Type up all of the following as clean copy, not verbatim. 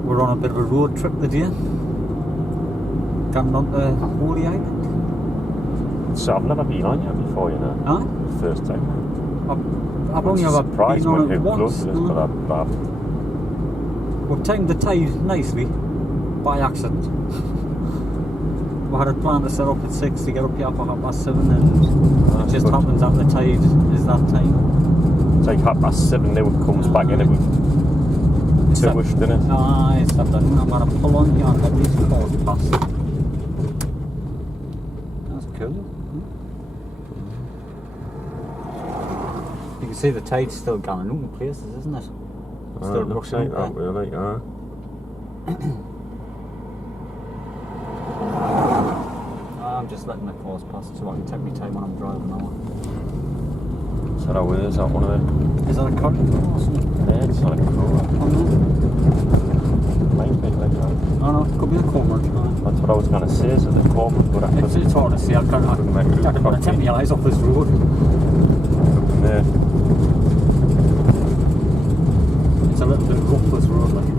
We're on a bit of a road trip today. Coming on to Holy Island. So I've never been on here before, you know. Huh? First time. I've only ever been on it once. But We've timed the tide nicely, by accident. We had it planned to set up at 6 to get up here for 7:30, and it just happens that the tide is that time. It's like 7:30 now, it comes back in it with 2ish, doesn't it? Aye, it's that I'm going to pull on here and get these cars past. That's cool. You can see the tide's still going out in places, isn't it? It's still looks like that, really, I'm just letting the cars pass so I can take my time when I'm driving now. Is that how it is? That one of them? Is that a current or something? Yeah, it's like a Corolla. Oh no. Might be like that. Oh no, it could be a Cormorant. That's what I was going to say, is it the Cormorant? But it's hard to see. I can't take my eyes off this road. Yeah. It's a little bit rough, this road, like.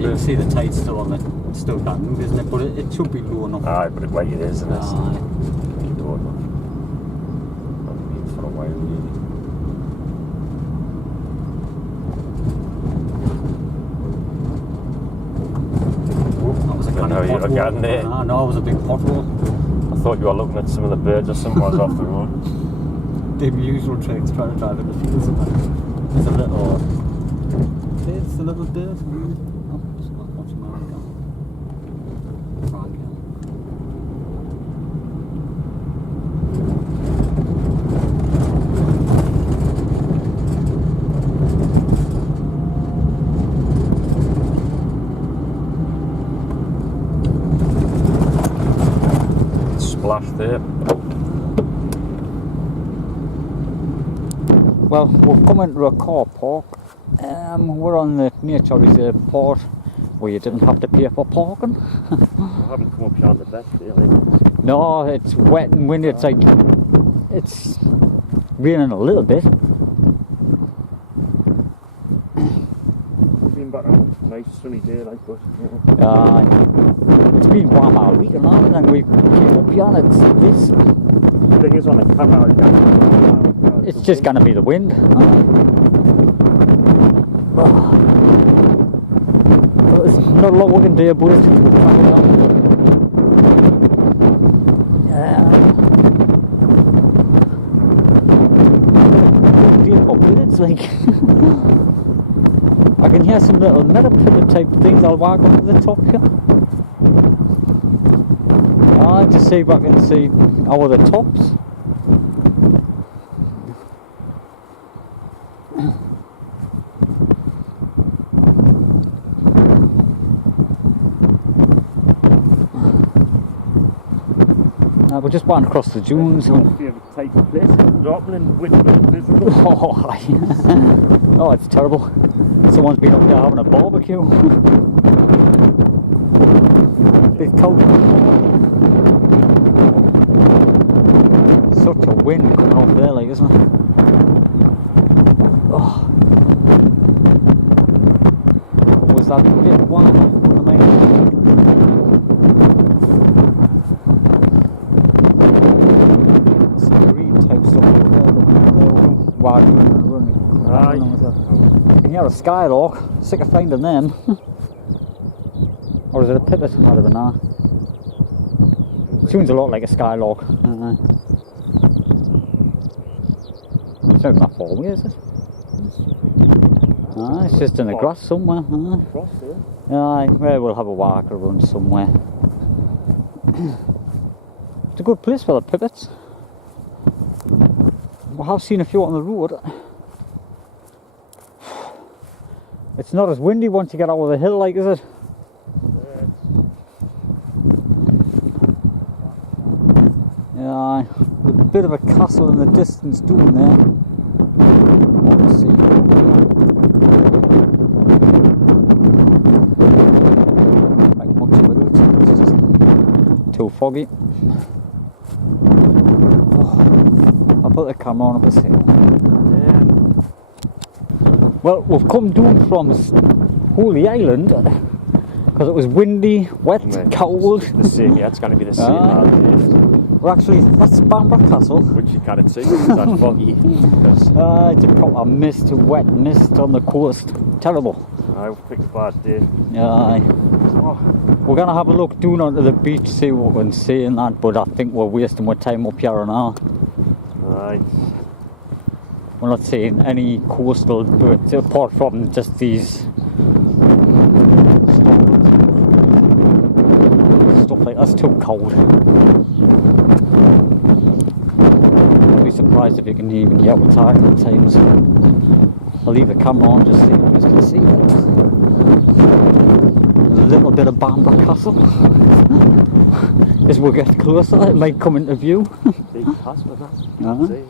You can see the tide still on it. It's still that move, isn't it? But it should be low enough. Aye, but the way it is, isn't it? Aye. You don't know. I've been for a while, really. That was a kind of you were getting there. No, it was a big pothole. I thought you were looking at some of the birds or something was off the road. The usual tricks, trying to drive in the fields. There's a little... It's a little bird. Splash there. Well, we've come into a car park. We're on the nature reserve part where you didn't have to pay for parking. I haven't come up here on the deck, really. No, it's wet and windy. It's like it's raining a little bit. We've been back on a nice sunny day like this. It's been warm all week and all, and then we came up here and it's this. The thing is on the camera again. It's just going to be the wind. There's not a lot we can do about it. It's like I can hear some little metapivot type things. I'll walk up to the top here. I'll just see if I can see our the tops. We're just walking across the dunes. Favourite type of place, dropping and wind miserable. Oh, it's terrible. Someone's been up there having a barbecue. Big cold. Such a wind coming off there, like, isn't it? Oh. What was that bit? Wow. Aye. You can hear a skylark, sick of finding them. Or is it a pipit? I don't know. Sounds a lot like a skylark. It's not that far away, is it? It's just in the grass somewhere. Grass there? Aye, well, we'll have a walk around somewhere. It's a good place for the pipits. We have seen a few on the road. It's not as windy once you get over the hill, like, is it? Yeah, a bit of a castle in the distance doing there. Let's see. Like much of it, it's just too foggy. I'll put the camera on up the hill. Well, we've come down from Holy Island, because it was windy, wet, cold. The same, yeah, it's going to be the same. Well, actually, that's Bamber Castle. Which you can't see because it's that foggy. It's a proper mist, wet mist on the coast. Terrible. I've picked a bad day. Aye. We're going to have a look down onto the beach, see what we can see and that, but I think we're wasting more time up here now. Aye. We're not seeing any coastal birds apart from just these stuff like that's too cold. I'd be surprised if you can even hear what's happening at times. I'll leave the camera on just so you guys can see it. A little bit of Bamber Castle. As we get closer, it might come into view. Big castle, that. See.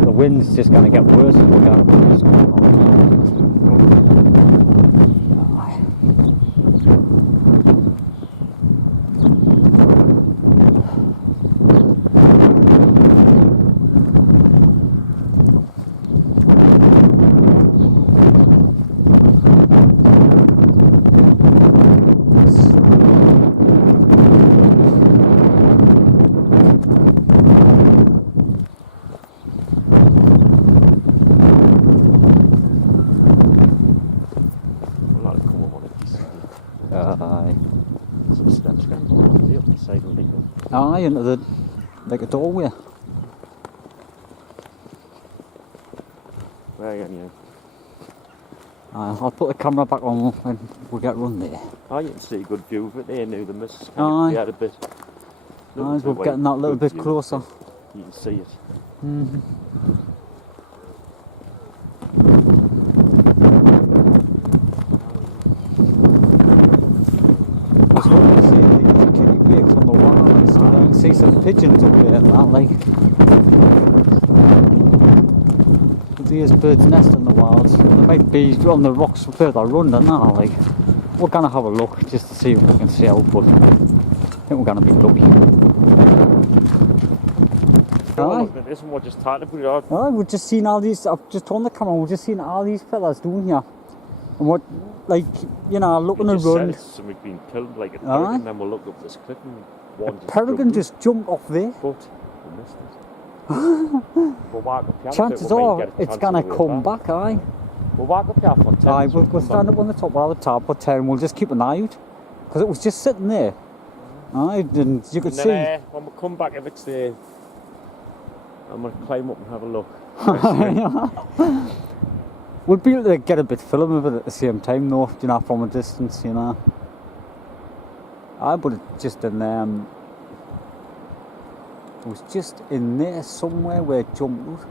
The wind's just going to get worse as we go. Aye, into the, like a doorway. Right, yeah. I'll put the camera back on when we get run there. Oh, you can see a good view of it there now, the mist Aye. out a bit. As we're getting that little bit closer. You can see it. Mm-hmm. I was hoping to see the kitty wakes on the wall and stuff. I can see some pigeons up there and that, like. But there's birds' nest in the wilds. There might be on the rocks further run than that, like. We're going to have a look just to see if we can see out, but I think we're going to be lucky. Aye. This one we're just talking about. Aye, we've just seen all these, I've just turned the camera, we've just seen all these fellas doing here. And what, like, you know, looking around. Something being killed, like a peregrine, and then we'll look up this cliff and one just peregrine just jumped off there. But we missed it. We'll walk up here. Chances are it's going to come back, aye. We'll walk up here for 10. Aye, we'll stand up on the top, we're at the top for 10, we'll just keep an eye out. Because it was just sitting there. Aye, and you could see. When we come back, if it's there, I'm going to climb up and have a look. We'll be able to get a bit film of it at the same time though, you know, from a distance, you know. Aye, but it's just in there. It was just in there somewhere where it jumped out.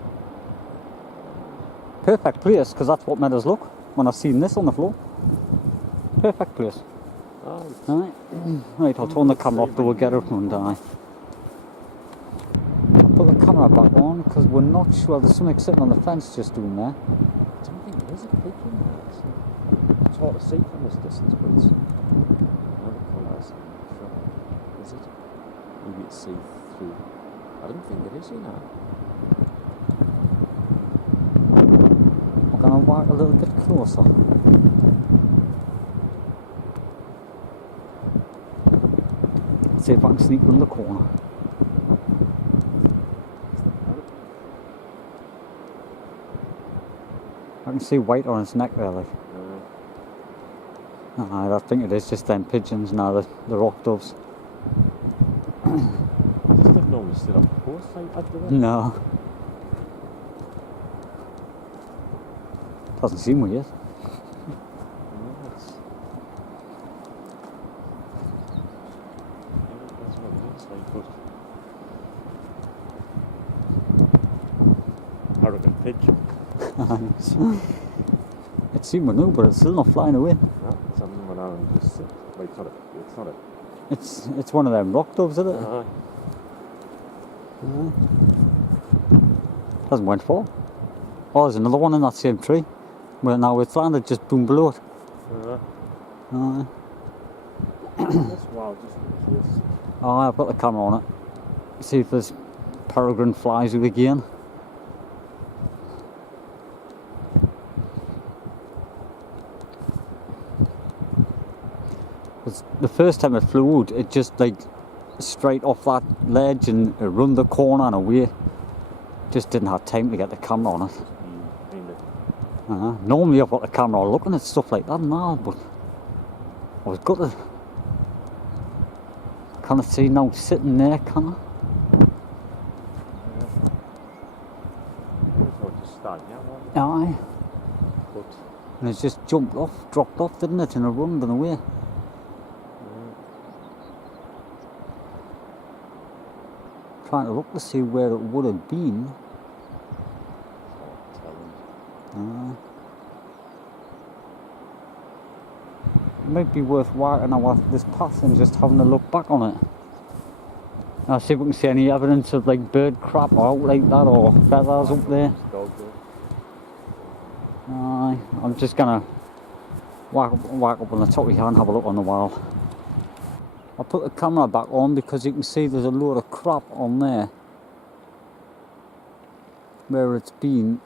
Perfect place, because that's what made us look when I seen this on the floor. Perfect place. Right, right, I'll turn the camera off till we'll get it and die. Put the camera back on because we're not sure. There's something sitting on the fence just doing there. I don't think there is a pigeon. It's hard to see from this distance, but it's another colours. Is it? Maybe it's see through. I don't think it is, you know. We're going to walk a little bit closer. See if I can sneak in the corner. I can see white on its neck there, like. I think it is just them pigeons now, the rock doves. I just didn't normally sit on the coast like that, do they? No. Doesn't seem weird. Pigeon. It seemed new, but it's still not flying away. No, something went on and just wait, it's not a. It's one of them rock doves, isn't it? Hasn't went far. Oh, there's another one in that same tree. Well, now it's landed just boom below it. That's wild, just in case. Oh, I've got the camera on it. See if there's peregrine flies with again. The first time it flew out, it just like straight off that ledge and run the corner and away. Just didn't have time to get the camera on it. Normally I've got the camera looking at stuff like that now, but I was gutted. Can I see now sitting there, can I? Aye. And it's just jumped off, dropped off, didn't it, in a run and away. Trying to look to see where it would have been. It might be worth walking out this path and just having a look back on it. I'll see if we can see any evidence of like bird crap or out like that, or feathers up there. I'm just gonna walk up on the top here and have a look on the wall. I'll put the camera back on because you can see there's a load of crap on there where it's been.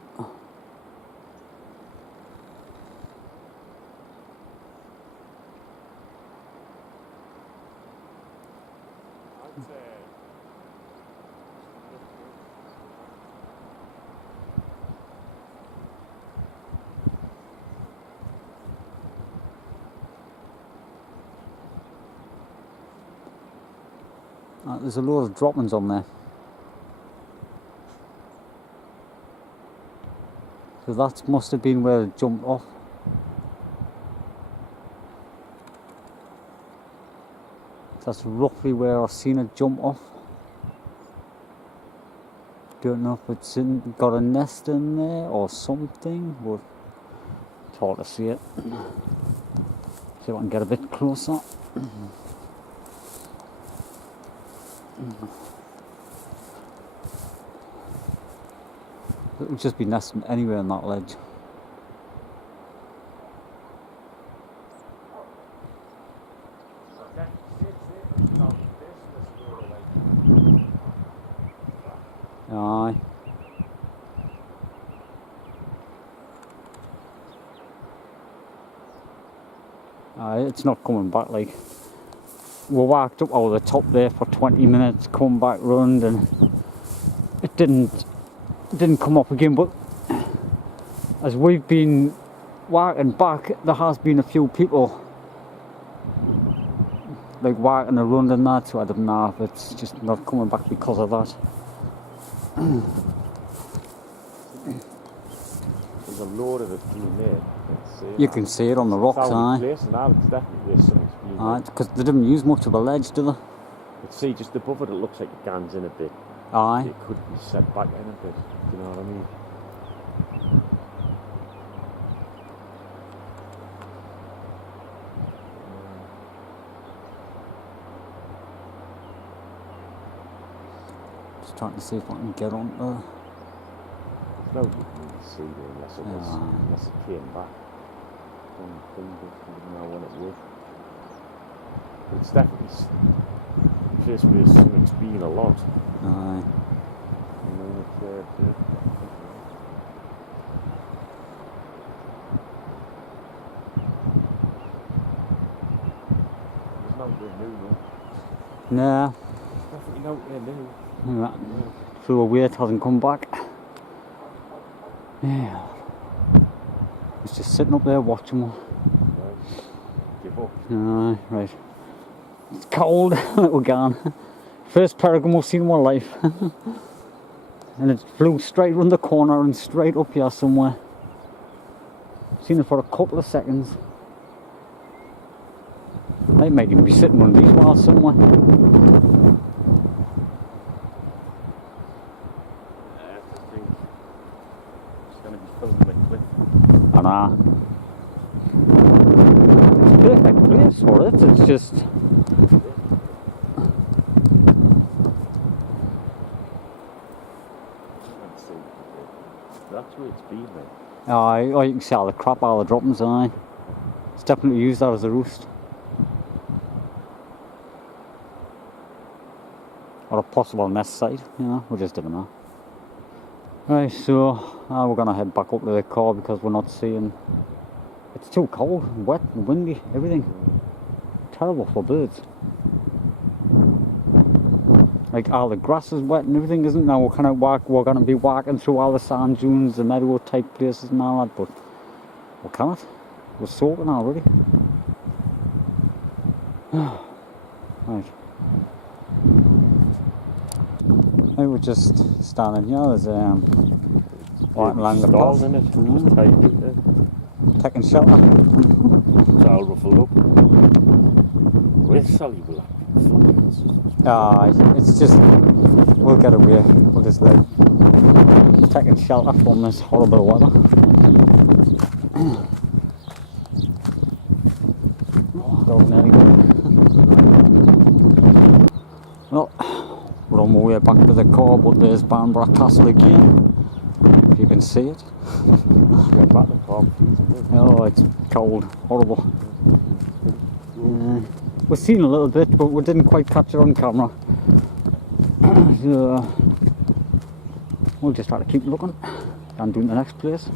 There's a load of droppings on there. So that must have been where it jumped off. That's roughly where I've seen it jump off. Don't know if it's got a nest in there or something, but it's hard to see it. See if I can get a bit closer. It would just be nesting anywhere on that ledge. Aye. It's not coming back. Like, we walked up over the top there for 20 minutes, come back round, and it didn't come up again. But as we've been walking back, there has been a few people like walking around and that, so I don't know if it's just not coming back because of that. There's a load of it being there. You can see it on the rocks, aye. Place, and it's definitely where something's been there. Because they didn't use much of a ledge, do they? But see, just above it, it looks like it gans in a bit. Aye. It could be set back in a bit, do you know what I mean? Just trying to see if I can get on there. There's no you can really see there unless it came back. I don't know when it would. But it's definitely a place where something's been a lot. Aye. You know, it's there too. There's nowhere new though. Nah. Definitely nowhere new. Yeah. Flew away, it hasn't come back. Yeah. It's just sitting up there watching one. Right. Give up. Aye, right. It's cold, we're gone. First peregrine we've seen in my life. And it flew straight round the corner and straight up here somewhere. Seen it for a couple of seconds. They might even be sitting on these walls somewhere. I know. It's a perfect place for it, it's just... That's where it's been then. Aye, oh, you can see all the crap, all the droppings, aye. It's definitely used that as a roost. Or possible nest site, you know, we just didn't know. Right, so we're gonna head back up to the car because we're not seeing. It's too cold, wet, and windy, everything. Terrible for birds. Like all the grass is wet and everything, isn't it? Now we're gonna be walking through all the sand dunes, the meadow type places and all that, but we can't. We're soaking already. Right. Hey, we're just standing here. There's walking along the path. In it. Just tidy there. Taking shelter. It's all ruffled up. With soluble. It's just, we'll get away. We'll just like taking shelter from this horrible weather. Dog nearly good. Well, we're on my way back to the car, but there's Barnborough Castle again. If you can see it. Get back to the car. Oh, it's cold, horrible. We've seen a little bit, but we didn't quite catch it on camera. So we'll just try to keep looking and do the next place.